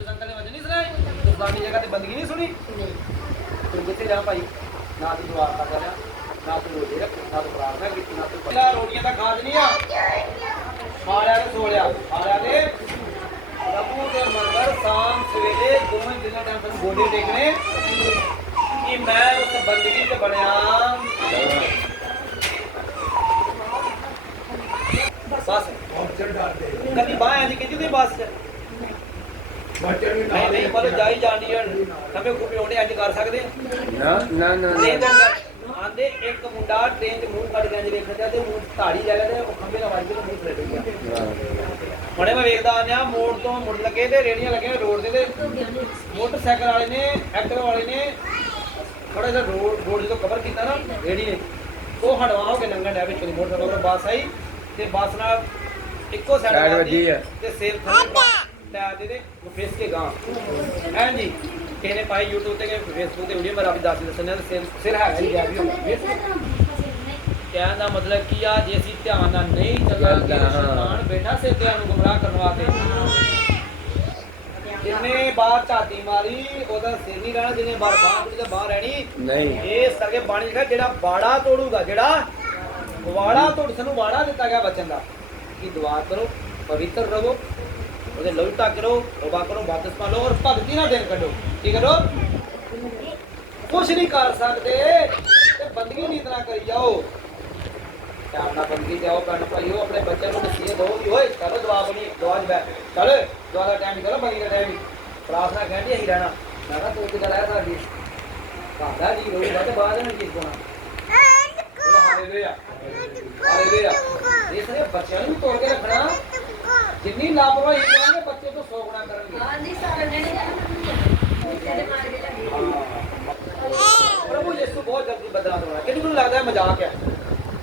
ਸੰਕਲ ਨੇ ਵਜਨ ਨਹੀਂ ਸੁਣਾਈ ਗੁਰਬਾਨੀ ਜਗ੍ਹਾ ਤੇ ਬੰਦਗੀ ਨਹੀਂ ਸੁਣੀ? ਤੂੰ ਕਿੱਥੇ ਜਾ ਭਾਈ? ਨਾ ਤੂੰ ਦੁਆ ਕਰ ਰਿਹਾ ਨਾ ਤੂੰ ਰੋਜ਼ੇ ਰੱਖ ਨਾ ਤੂੰ ਪ੍ਰਾਰਥਨਾ ਕੀਤੀ ਨਾ ਤੂੰ ਪਹਿਲਾਂ ਰੋਟੀਆਂ ਦਾ ਖਾਦ ਨਹੀਂ ਆ। ਖਾ ਲਿਆ ਤੇ ਸੋ ਲਿਆ ਖਾ ਲਿਆ ਤੇ ਪ੍ਰਭੂ ਦੇ ਮੰਦਰ ਸ਼ਾਮ ਸਵੇਰੇ ਦੋਵੇਂ ਦਿਨਾਂ ਟਾਈਮ ਤੱਕ ਗੋਡੇ ਟੇਕਣੇ ਕਿ ਮੈਂ ਉਸ ਬੰਦਗੀ ਤੇ ਬਣਿਆ। ਬਸ। ਕਦੀ ਬਾਹ ਆਂਦੀ ਕਿਤੇ ਤੇ ਬਸ ਨਹੀਂ ਨਹੀਂ ਮਤਲਬ ਜਾਈ ਜਾਣੀ ਹੈ ਨਵੇਂ ਕੁਪੀ ਹੋਣੇ ਅੱਜ ਕਰ ਸਕਦੇ ਆ? ਨਾ ਨਾ ਨਾ ਟ੍ਰੇਨ ਦੇ ਅੰਦਰ ਆਂਦੇ ਇੱਕ ਮੁੰਡਾ ਟ੍ਰੇਨ 'ਚ ਮੂੰਹ ਕੱਢ ਕੇ ਇੰਜ ਵੇਖਣ ਡਿਆ ਤੇ ਮੂੰਹ ਧਾੜੀ ਲੈ ਗਿਆ ਤੇ ਉਹ ਖੰਭੇ ਨਾਲ ਵੱਜ ਕੇ ਤੇ ਮੂੰਹ ਫਲੇਟ ਗਿਆ। ਹੁਣੇ ਮੈਂ ਵੇਖਦਾ ਆਨਿਆ ਮੋੜ ਤੋਂ ਮੁੜ ਲੱਗੇ ਤੇ ਰੇੜੀਆਂ ਲੱਗੀਆਂ ਰੋਡ ਦੇ ਤੇ। ਮੋਟਰਸਾਈਕਲ ਵਾਲੇ ਨੇ ਐਕਟਰ ਵਾਲੇ ਨੇ ਥੋੜਾ ਜਿਹਾ ਰੋਡ ਰੋਡ ਜਦੋਂ ਕਵਰ ਕੀਤਾ ਨਾ ਰੇੜੀ ਨੇ ਉਹ ਹਟਵਾ ਹੋ ਕੇ ਲੰਘਣ ਡਿਆ ਵਿੱਚ ਦੀ ਮੋਟਰਸਾਈਕਲ ਤੋਂ ਬੱਸ ਆਈ ਤੇ ਬੱਸ ਨਾਲ ਇੱਕੋ ਸਾਈਡ Side ਵੱਜੀ ਆ। ਤੇ ਸਿਰ ਥੱਲੇ ਟਾਇਰ ਦੇ ਦੇ ਉਹ ਫੇਸ ਕੇ ਗਾਂ। ਐਂ ਜੀ? ਕਿਸੇ ਨੇ ਪਾਈ YouTube ਤੇ ਕਿ Facebook ਤੇ ਵੀਡੀਓ ਮੇਰਾ ਵੀ ਦੱਸ ਦੱਸਣਾ ਤੇ ਸਿਰ ਸਿਰ ਹੈਗਾ ਹੀ ਗਿਆ ਵੀ ਹੋਊਗਾ ਕਹਿਣ ਦਾ ਮਤਲਬ ਕੀ ਆ ਜੇ ਅਸੀਂ ਧਿਆਨ ਨਾਲ ਨਹੀਂ ਚੱਲਾਂਗੇ ਹਾਂ। ਸ਼ੈਤਾਨ ਬੈਠਾ ਸਿੱਧਿਆਂ ਨੂੰ ਗੁੰਮਰਾਹ ਕਰਨ ਵਾਸਤੇ। ਜਿੰਨੇ ਬਾਹਰ ਝਾਤੀ ਮਾਰੀ ਉਹਦਾ ਸਿਰ ਨਹੀਂ ਰਹਿਣਾ ਜਿਹਨੇ ਬਾਹਰ ਬਾਹਰ ਕੁੜੀ ਦਾ ਬਾਹਰ ਰਹਿਣੀ। ਨਹੀਂ। ਇਸ ਕਰਕੇ ਬਾਣੀ ਲਿਖਿਆ ਜਿਹੜਾ ਬਾੜਾ ਤੋੜੂਗਾ ਜਿਹੜਾ ਵਾੜਾ ਤੋੜ ਸਾਨੂੰ ਵਾੜਾ ਦਿੱਤਾ ਗਿਆ ਬਚਨ ਦਾ ਕਿ ਦੁਆ ਕਰੋ ਪਵਿੱਤਰ ਰਹੋ ਉਹਦੇ ਲਉਤਾ ਕਰੋ ਤੋਬਾ ਕਰੋ ਵਾਪਸ ਪਾ ਲਓ ਔਰ ਭਗਤੀ ਨਾਲ ਦਿਨ ਕੱਢੋ। ਕੀ ਕਰੋ? ਕੁਛ ਨਹੀਂ ਕਰ ਸਕਦੇ ਤੇ ਬੰਦਗੀ ਨਹੀਂ ਇਤਨਾ ਕਰੀ ਜਾਓ। ਧਿਆਨ ਨਾਲ ਬੰਦਗੀ ਜਾਓ ਕਰਨ ਭਾਈਓ ਆਪਣੇ ਬੱਚਿਆਂ ਨੂੰ ਨਸੀਹਤ ਦਿਓ ਕਿ ਓਏ ਚਲੋ ਦੁਆ ਬਣੀ ਦੁਆ ਜਬੈ ਚਲ ਦੁਆ ਦਾ ਟਾਈਮ ਕਰੋ ਬੰਦਗੀ ਦਾ ਟਾਈਮ ਪ੍ਰਾਰਥਨਾ ਕਹਿੰਦੀ ਅਸੀਂ ਰਹਿਣਾ। ਮੈਂ ਕਿਹਾ ਤੂੰ ਕਿਦਾਂ ਰਹਿ ਸਾਡੀ ਕਾਹਦਾ ਜੀ ਰੋਈ ਬਾਤ ਬਾਅਦ ਵਿੱਚ ਕੀ ਕੋਣਾ ਹਾਲੇਲੂਇਆ ਹਾਲੇਲੂਇਆ ਇਸ ਨੇ ਬੱਚਿਆਂ ਨੂੰ ਤੋੜ ਕੇ ਰੱਖਣਾ। ਜਿੰਨੀ ਲਾਪਰਵਾਹੀ ਕਰਾਂਗੇ ਬੱਚੇ ਤੋਂ 100 ਗੁਣਾ ਕਰਨਗੇ। ਪ੍ਰਭੂ ਯਿਸੂ ਬਹੁਤ ਜਲਦੀ ਬਦਲਾ ਦੇਣਾ ਕਿਹਨੂੰ ਨੂੰ ਲੱਗਦਾ ਹੈ ਮਜ਼ਾਕ ਹੈ?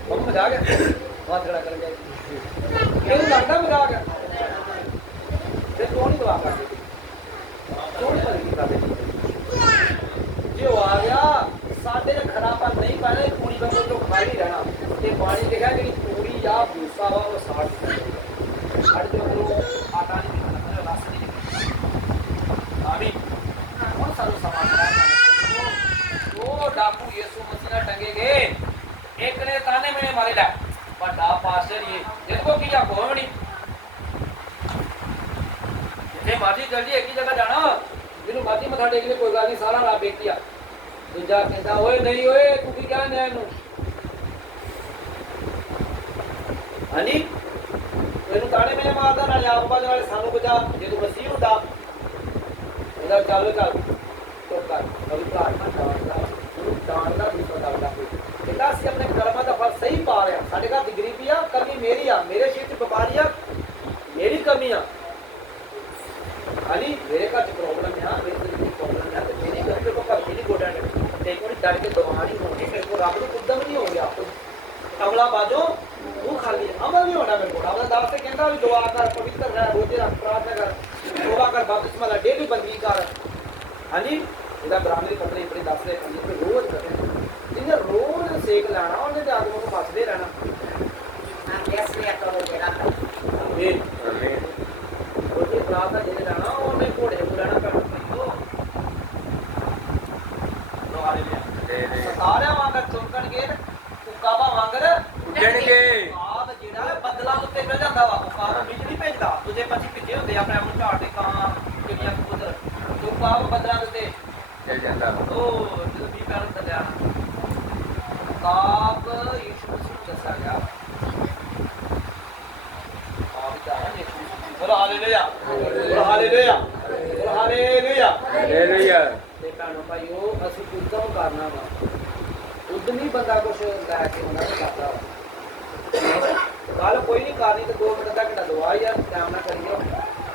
ਬਹੁਤ ਮਜ਼ਾਕ ਹੈ? ਬਹੁਤ ਖੜਾ ਕਰਨ ਜਾਏ ਕਿਹਨੂੰ ਲੱਗਦਾ ਮਜ਼ਾਕ ਹੈ ਤੇ ਤੂੰ ਨਹੀਂ ਦਵਾ ਕਰ ਤੂੰ ਨਹੀਂ ਬਦਲੀ ਕਰ ਜੇ ਉਹ ਆ ਗਿਆ ਸਾਡੇ ਤੇ ਖਰਾਬਾ ਨਹੀਂ ਪਾਣਾ ਪੂਰੀ ਬੰਦੇ ਤੋਂ ਖਾਈ ਰਹਿਣਾ ਤੇ ਪਾਣੀ ਲਿਖਿਆ ਜਿਹੜੀ ਪੂਰੀ ਜਾਂ ਭੂਸਾ ਵਾ ਉਹ ਸਾੜ ਸਾਡੇ ਤੋਂ ਉਹ ਆਟਾ ਨਹੀਂ ਖਾਣਾ ਰਸ ਨਹੀਂ ਆਮੀਨ ਹੁਣ ਸਾਨੂੰ ਸਮਾਂ ਕਰਾਇਆ ਉਹ ਡਾਕੂ ਯਿਸੂ ਮਸੀਹ ਨਾਲ ਟੰਗੇ ਗਏ ਇੱਕ ਨੇ ਤਾਨੇ ਮੈਨੇ ਮਾਰੇ ਲੈ। ਵੱਡਾ ਪਾਸਟਰ ਇਹ। ਦੇਖੋ ਕੀ ਜਲਦੀ ਇੱਕ ਹੀ ਜਗ੍ਹਾ ਜਾਣਾ। ਜਿਹਨੂੰ ਮਰਜ਼ੀ ਮੱਥਾ ਟੇਕ ਲੈ ਕੋਈ ਗੱਲ ਨਹੀਂ, ਸਾਰਾ ਰੱਬ ਇੱਕ ਆ। ਦੂਜਾ ਕਹਿੰਦਾ, ਓਏ, ਨਹੀਂ ਓਏ, ਤੂੰ ਕੀ ਕਹਿੰਦਾ ਇਹਨੂੰ? ਹਾਂਜੀ? ਇਹਨੂੰ ਤਾਣੇ ਮੈਨੇ ਮਾਰਦਾ, ਨਾਲੇ ਆਪ ਬਾਜ ਨਾਲੇ ਸਾਨੂੰ ਬਚਾ। ਜੇ ਤੂੰ ਮਸੀਹ ਹੁੰਦਾ ਉਹਦਾ ਚੱਲ ਚੱਲ। ਚੁੱਪ ਕਰ। ਕਦੀ ਪ੍ਰਾਰਥਨਾ ਕਰਦਾ ਉਹਨੂੰ ਜਾਣਦਾ ਵੀ ਪਤਾ ਹੁੰਦਾ ਕਹਿੰਦਾ ਅਸੀਂ ਆਪਣੇ ਕਰਮਾਂ ਦਾ ਫਲ ਸਹੀ ਪਾ ਰਹੇ ਹਾਂ, ਸਾਡੇ ਘਰ ਦੀ ਗਰੀਬੀ ਆ ਕਮੀ ਮੇਰੀ ਆ, ਮੇਰੇ ਸ਼ਰੀਰ ਚ ਬਿਮਾਰੀ ਆ, ਮੇਰੀ ਕਮੀ ਆ। ਹਾਲੀ ਮੇਰੇ ਘਰ ਚ ਪ੍ਰੋਬਲਮ ਆ, ਮੇਰੇ ਤੇ ਪ੍ਰੋਬਲਮ ਆ, ਤੇ ਮੇਰੀ ਘਰ ਕੋ ਘਰ ਦੀ ਗੋਡਾਂ ਤੇ ਕੋਈ ਡਰ ਕੇ ਦਵਾ ਹੋਣੀ, ਮੇਰੇ ਕੋ ਰੱਬ ਨੂੰ ਉਦਮ ਨਹੀਂ ਹੋ ਗਿਆ ਅਗਲਾ ਬਾਜੋ ਉਹ ਖਾਲੀ, ਅਮਲ ਨਹੀਂ ਹੋਣਾ ਮੇਰੇ ਕੋਲ। ਆਪਣਾ ਦਾਸ ਤੇ ਕਹਿੰਦਾ ਵੀ ਦੁਆ ਕਰ, ਪਵਿੱਤਰ ਰਹਿ, ਰੋਜ਼ੇ ਰੱਖ, ਪ੍ਰਾਰਥਨਾ ਕਰ ਤੋਬਾ ਕਰ, ਬਪਤਿਸਮਾ ਲੈ ਡੇਲੀ ਬੰਦਗੀ ਕਰ। ਹਾਂਜੀ ਇਹਦਾ ਬਰਾਮਦ ਦੀ ਪਤਨੀ ਆਪਣੀ ਦੱਸ ਰਹੇ ਪੰਜੀ ਤੇ ਰੋਜ਼ ਕਰੇ। ਜਿਹਨੇ ਰੋਜ਼ ਸੇਕ ਲੈਣਾ ਉਹਨੇ ਤੇ ਆਦਮੋਂ ਨੂੰ ਫਸਦੇ ਰਹਿਣਾ। ਇਹ ਆਮੀਨ ਉਹਦੀ ਪ੍ਰਾਰਥਨਾ ਜਿਹਨੇ ਲੈਣਾ ਉਹਨੇ ਘੋੜੇ ਨੂੰ ਲੈਣਾ ਪੈਣਾ। ਪੈਂਦਾ ਦੇ ਦੇ ਸਾਰਿਆਂ ਵਾਂਗਰ ਚੁੰਕਣਗੇ ਕੁਕਾਬਾ ਵਾਂਗਰ ਉੱਡਣਗੇ। ਆਪ ਜਿਹੜਾ ਬੱਦਲਾਂ ਉੱਤੇ ਮਿਲ ਜਾਂਦਾ ਵਾ ਕੁਕਾਬ ਬਿਜਲੀ ਭੇਜਦਾ ਤੁਝੇ ਪੰਛੀ ਭਿੱਜੇ ਹੁੰਦੇ ਆ ਆਪਣੇ ਆਪ ਨੂੰ ਝਾੜ ਦੇ ਕਾਂ ਕਿੰਨੀਆਂ ਕਬੂਤਰ। ਕੁਕਾਬ ਬੱਦਲਾਂ ਦੇ ਉੱਤੇ ਚੱਲ ਜਾਂਦਾ ਉਹ ਜਦੋਂ ਵੀ ਪੈਰ ਉੱਤੇ ਲਿਆ ਕੁਕਾਬ ਯਿਸੂ ਮਸੀਹ ਨੂੰ ਦੱਸਿਆ ਗਿਆ। ਆਪ ਦਾ ਹੈ ਯਿਸੂ ਮਸੀਹ। ਬੋਲੋ ਹਾਲੇਲੂਇਆ। ਬੋਲੋ ਹਾਲੇਲੂਇਆ। ਬੋਲੋ ਹਾਲੇਲੂਇਆ। ਹਾਲੇਲੂਇਆ। ਤੇ ਭੈਣੋ ਭਾਈਓ ਅਸੀਂ ਉਦਮ ਕਰਨਾ ਵਾ। ਉਦਮੀ ਬੰਦਾ ਕੁਛ ਲੈ ਕੇ ਉਹਨਾਂ ਨੂੰ ਕਰਦਾ ਗੱਲ ਕੋਈ ਨਹੀਂ ਕਰਨੀ ਤੇ 2 ਮਿੰਟ ਤੱਕ ਦਵਾ ਯਾਰ ਟਾਈਮ ਨਾ ਕਰੀਓ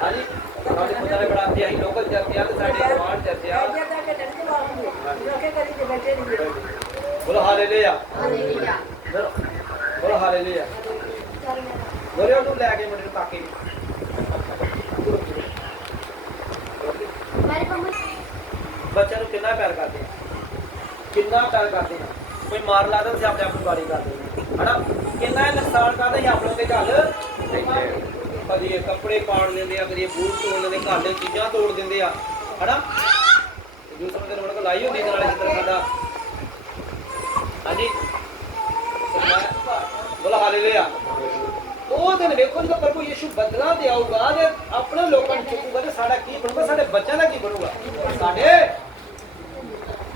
ਹਾਂਜੀ? ਸਾਡੇ ਪੁੱਤਾਂ ਦੇ ਬੜਾਤੇ ਅਸੀਂ ਲੋਕਲ ਚਰਚੇ ਆ ਤੇ ਸਾਡੇ ਗਵਾਂਢ ਚਰਚੇ ਆ ਬੋਲੋ ਹਾਲੇਲੂਇਆ ਬੋਲੋ ਬੋਲੋ ਹਾਲੇਲੂਇਆ ਬੋਲੇ ਉਹਨੂੰ ਲੈ ਕੇ ਮੁੰਡੇ ਨੂੰ ਕਾਕੇ ਬੱਚਿਆਂ ਨੂੰ ਕਿੰਨਾ ਪਿਆਰ ਕਰਦੇ ਆ ਕਿੰਨਾ ਪਿਆਰ ਕਰਦੇ ਆ ਕੋਈ ਮਾਰ ਲਾਦਾ ਤੇ ਆਪਣੇ ਆਪ ਨੂੰ ਗਾਲੀ ਕਰਦੇ ਹਨਾ ਕਿੰਨਾ ਇਹ ਨੁਕਸਾਨ ਕਰਦਾ ਸੀ ਆਪਣੇ ਤੇ ਗੱਲ ਕਦੀ ਇਹ ਕੱਪੜੇ ਪਾੜ ਦਿੰਦੇ ਆ ਕਦੀ ਇਹ ਬੂਟ ਤੋੜ ਦਿੰਦੇ ਘਰ ਦੀਆਂ ਚੀਜ਼ਾਂ ਤੋੜ ਦਿੰਦੇ ਆ ਹਨਾ ਦੂਸਰੇ ਦਿਨ ਉਹਨਾਂ ਕੋਲ ਲਾਈ ਹੁੰਦੀ ਇਹਦੇ ਨਾਲ ਇਸ ਤਰ੍ਹਾਂ ਸਾਡਾ ਹਾਂਜੀ ਤੇ ਮੈਂ ਬੋਲਾ ਹਾਲੇਲੂਇਆ ਉਹ ਦਿਨ ਵੇਖੋ ਜਦੋਂ ਪ੍ਰਭੂ ਯਿਸੂ ਬਦਲਾ ਤੇ ਆਊਗਾ ਤੇ ਆਪਣੇ ਲੋਕਾਂ ਨੂੰ ਚੁੱਕੂਗਾ ਤੇ ਸਾਡਾ ਕੀ ਬਣੂਗਾ, ਸਾਡੇ ਬੱਚਿਆਂ ਦਾ ਕੀ ਬਣੂਗਾ? ਸਾਡੇ?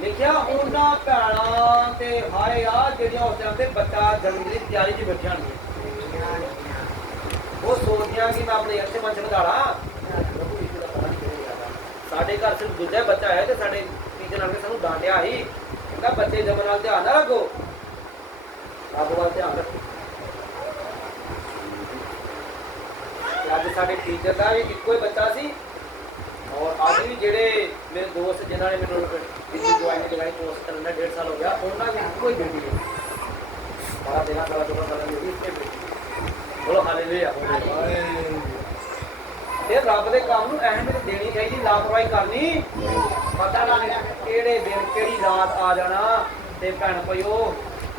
ਲਿਖਿਆ ਉਹਨਾਂ ਭੈਣਾਂ ਤੇ ਹਾਏ ਆ ਜਿਹੜੀਆਂ ਉਸ ਟਾਈਮ ਤੇ ਬੱਚਾ ਜਨਮ ਦੀ ਤਿਆਰੀ 'ਚ ਬੈਠੀਆਂ ਨੇ। ਉਹ ਸੋਚਦੀਆਂ ਕਿ ਮੈਂ ਆਪਣੇ ਅੱਛੇ ਮਨ ਚ ਵਧਾਲਾ ਸਾਡੇ ਘਰ ਸਿਰਫ ਦੂਜਾ ਬੱਚਾ ਹੈ ਤੇ ਸਾਡੇ ਟੀਚਰ ਨਾਲ ਸਾਨੂੰ ਡਾਂਟਿਆ ਸੀ। ਕਹਿੰਦਾ, ਬੱਚੇ ਜਮਨ ਨਾਲ ਧਿਆਨ ਨਾ ਰੱਖੋ। ਰੱਬ ਵੱਲ ਧਿਆਨ ਰੱਖੋ ਤੇ ਅੱਜ ਸਾਡੇ ਟੀਚਰ ਦਾ ਵੀ ਇੱਕੋ ਹੀ ਬੱਚਾ ਸੀ। ਔਰ ਅੱਜ ਵੀ ਜਿਹੜੇ ਮੇਰੇ ਦੋਸਤ ਜਿਨ੍ਹਾਂ ਨੇ ਮੈਨੂੰ ਦਿੱਲੀ ਜੁਆਇਨ ਲਗਾਈ ਕੋਰਸ ਕਰਨ ਦਾ 1.5 ਸਾਲ ਹੋ ਗਿਆ। ਉਹਨਾਂ ਦੀ ਇੱਕੋ ਹੀ ਬੇਟੀ ਹੈ। ਬੜਾ ਦੇਣਾ ਬੜਾ ਦੁਆ ਕਰਨ ਦੀ ਇੱਕੇ ਬੇਟੀ ਬੋਲੋ ਹਾਲੇਲੂਇਆ ਤੇ ਰੱਬ ਦੇ ਕੰਮ ਨੂੰ ਅਹਿਮੀਅਤ ਦੇਣੀ ਚਾਹੀਦੀ ਲਾਪਰਵਾਹੀ ਕਰਨੀ। ਪਤਾ ਨਾ ਕਿਹੜੇ ਦਿਨ ਕਿਹੜੀ ਰਾਤ ਆ ਜਾਣਾ। ਤੇ ਭੈਣ ਭਈਓ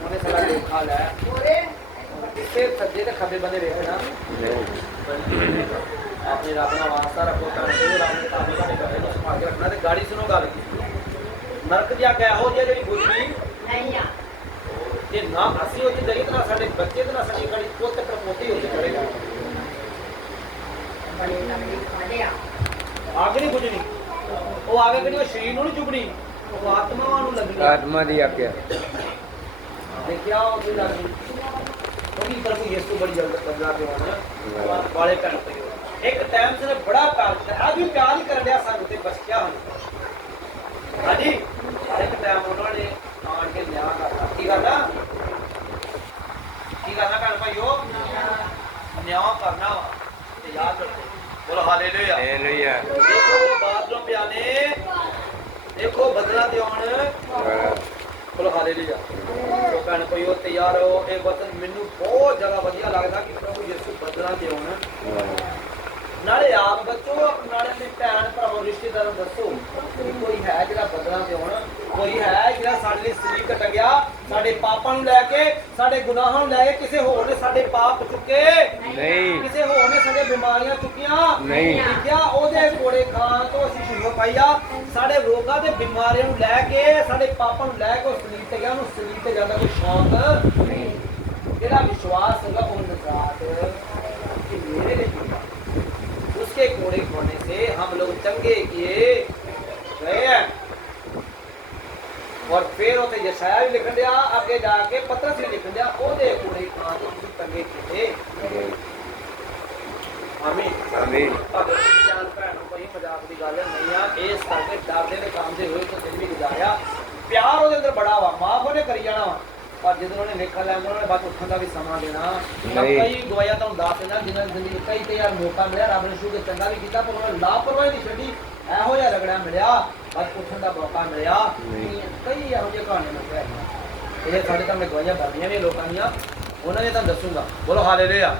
ਉਹਨੇ ਸਾਡਾ ਲੇਖਾ ਲੈ। ਕਿਸੇ ਸੱਜੇ ਤੇ ਖੱਬੇ ਬੰਦੇ ਵੇਖਣਾ ਆਪਣੇ ਰੱਬ ਨਾਲ ਵਾਸਤਾ ਰੱਖੋ ਤਾਂ ਉਹ ਰੱਬ ਦੇ ਕੰਮ ਤੁਹਾਡੇ ਘਰੇ ਨੂੰ ਸੰਭਾਲ ਕੇ ਰੱਖਣਾ ਤੇ ਗਾੜੀ ਸੁਣੋ ਗੱਲ। ਨਰਕ ਜਿਹਾ ਗਿਆ ਹੋ ਜਿਹਾ ਜਿਹੜੀ ਬੁੱਝੀ ਜੇ ਨਾ ਅਸੀਂ ਉੱਥੇ ਜਾਈਏ ਤਾਂ ਨਾ ਸਾਡੇ ਬੱਚੇ ਤੇ ਨਾ ਸਾਡੀ ਗਾੜੀ ਪੁੱਤ ਪ੍ਰਪੋਤੀ ਉੱਥੇ ਖੜੇਗਾ ਅੱਗ ਨਹੀਂ ਬੁਝਣੀ। ਉਹ ਆਗੇ ਕਿਹੜੀ ਉਹ ਸਰੀਰ ਨੂੰ ਨਹੀਂ ਚੁਗਣੀ ਉਹ ਆਤਮਾਵਾਂ ਨੂੰ ਲੱਗਣੀ। ਆਤਮਾ ਦੀ ਆਗਿਆ। ਦੇਖਿਆ ਉਹ ਵੀ ਲੱਗ ਕਿਉਂਕਿ ਪ੍ਰਭੂ ਯਿਸੂ ਬੜੀ ਜਲਦ ਬਦਲਾ ਕੇ ਆਉਣਾ ਵਾਲੇ ਭੈਣ ਪਈ ਇੱਕ ਟਾਈਮ ਤੇ ਬੜਾ ਕੀਤਾ। ਅੱਜ ਵੀ ਪਿਆਰ ਹੀ ਕਰਨ ਡਿਆ ਸਾਨੂੰ ਤੇ ਬਚਕਿਆ ਹਨ ਹਾਂਜੀ? ਇੱਕ ਟਾਈਮ ਉਹਨਾਂ ਨੇ ਆਣ ਕੇ ਨਿਆਂ ਕਰਤਾ। ਕੀ ਕਰਨਾ? ਕੀ ਕਰਨਾ ਭੈਣ ਭਾਈਓ? ਨਿਆਂ ਕਰਨਾ ਵਾ। ਤੇ ਯਾਦ ਰੱਖੋ। ਬੋਲੋ ਹਾਲੇਲੂਇਆ ਹਾਲੇਲੂਇਆ ਦੇਖੋ ਬਾਦਲੋਂ ਪਿਆਨੇ ਦੇਖੋ ਬਦਲਾ ਤੇ ਆਉਣ। ਬੋਲੋ ਹਾਲੇਲੂਇਆ ਸੋ ਭੈਣ ਭਾਈਓ ਤਿਆਰ ਹੋ, ਇਹ ਵਚਨ ਮੈਨੂੰ ਬਹੁਤ ਜ਼ਿਆਦਾ ਵਧੀਆ ਲੱਗਦਾ ਕਿ ਪ੍ਰਭੂ ਯਿਸੂ ਬਦਲਾ ਤੇ ਆਉਣ ਨਾਲੇ ਆਪ ਬੱਚੋ, ਨਾਲੇ ਆਪਣੇ ਭੈਣ ਭਰਾਵੋ, ਰਿਸ਼ਤੇਦਾਰਾਂ ਨੂੰ ਦੱਸੋ, ਕੋਈ ਹੈ ਜਿਹੜਾ ਬਦਲਾ ਤੇ ਆਉਣ ਕੋਈ ਹੈ ਜਿਹੜਾ ਸਾਡੇ ਲਈ ਸਰੀਰ ਕੱਟ ਗਿਆ ਸਾਡੇ ਪਾਪਾਂ ਨੂੰ ਲੈ ਕੇ ਸਾਡੇ ਗੁਨਾਹਾਂ ਨੂੰ ਲੈ ਕੇ ਕਿਸੇ ਹੋਰ ਨੇ ਸਾਡੇ ਪਾਪ ਚੁੱਕੇ ਨਹੀਂ ਕਿਸੇ ਹੋਰ ਨੇ ਸਾਡੇ ਬਿਮਾਰੀਆਂ ਚੁੱਕੀਆਂ ਨਹੀਂ। ਕਿਹਾ ਉਹਦੇ ਕੋੜੇ ਖਾਣ ਤੋਂ ਅਸੀਂ ਸ਼ੁਰੂ ਪਾਈਆ ਸਾਡੇ ਰੋਗਾਂ ਤੇ ਬਿਮਾਰੀਆਂ ਨੂੰ ਲੈ ਕੇ ਸਾਡੇ ਪਾਪਾਂ ਨੂੰ ਲੈ ਕੇ ਉਹ ਸਲੀਬ ਤੇ ਗਿਆ ਉਹਨੂੰ ਸਲੀਬ ਤੇ ਜਾਂਦਾ ਕੋਈ ਸ਼ੌਕ ਨਹੀਂ ਜਿਹੜਾ ਵਿਸ਼ਵਾਸ ਹੈਗਾ ਉਹ ਨਜ਼ਾਤ कि मेरे लिए उसके कोड़े खोने से हम लोग चंगे किए गए ਔਰ ਫੇਰ ਉਹ ਤੇ ਯਸ਼ਾਇਆ ਵੀ ਲਿਖਣ ਦਿਆ ਅੱਗੇ ਜਾ ਕੇ ਪਤਰਸ ਵੀ ਲਿਖਣ ਦਿਆ ਉਹਦੇ ਕੋਲੇ ਕਾਂ ਤੋਂ ਤੁਸੀਂ ਤੰਗੇ ਕੀਤੇ ਆਮੀਨ। ਆਮੀਨ। ਪਿਆਰ ਉਹਦੇ ਅੰਦਰ ਬੜਾ ਵਾ ਮਾਫ ਉਹਨੇ ਕਰੀ ਜਾਣਾ ਵਾ। ਪਰ ਜਦੋਂ ਉਹਨੇ ਲੇਖਾ ਲੈਣਾ ਉਹਨੇ ਬਾਅਦ ਉੱਠਣ ਦਾ ਵੀ ਸਮਾਂ ਦੇਣਾ। ਕਈ ਗਵਾਇਆ ਤੁਹਾਨੂੰ ਦੱਸ ਦੇਣਾ ਜਿਨ੍ਹਾਂ ਜ਼ਿੰਦਗੀ ਕਈ ਤੇ ਯਾਰ ਮੌਕਾ ਮਿਲਿਆ ਰੱਬ ਨੇ ਸ਼ੁਰੂ ਚੰਗਾ ਵੀ ਕੀਤਾ ਪਰ ਉਹਨਾਂ ਲਾਪਰਵਾਹੀ ਨਹੀਂ ਛੱਡੀ। ਇਹੋ ਜਿਹਾ ਰਗੜਾ ਮਿਲਿਆ ਬਸ ਉੱਠਣ ਦਾ ਮੌਕਾ ਮਿਲਿਆ। ਨਹੀਂ। ਕਈ ਇਹੋ ਜਿਹੇ ਕਹਾਣੀਆਂ ਮਿਲ ਰਹੀਆਂ ਇਹ ਸਾਡੇ ਤਾਂ ਮੈਂ ਗਵਾਈਆਂ ਭਰਦੀਆਂ ਨੇ ਲੋਕਾਂ ਦੀਆਂ। ਉਹਨਾਂ ਨੇ ਤਾਂ ਦੱਸੂਗਾ। ਬੋਲੋ ਹਾਲੇਲੂਇਆ।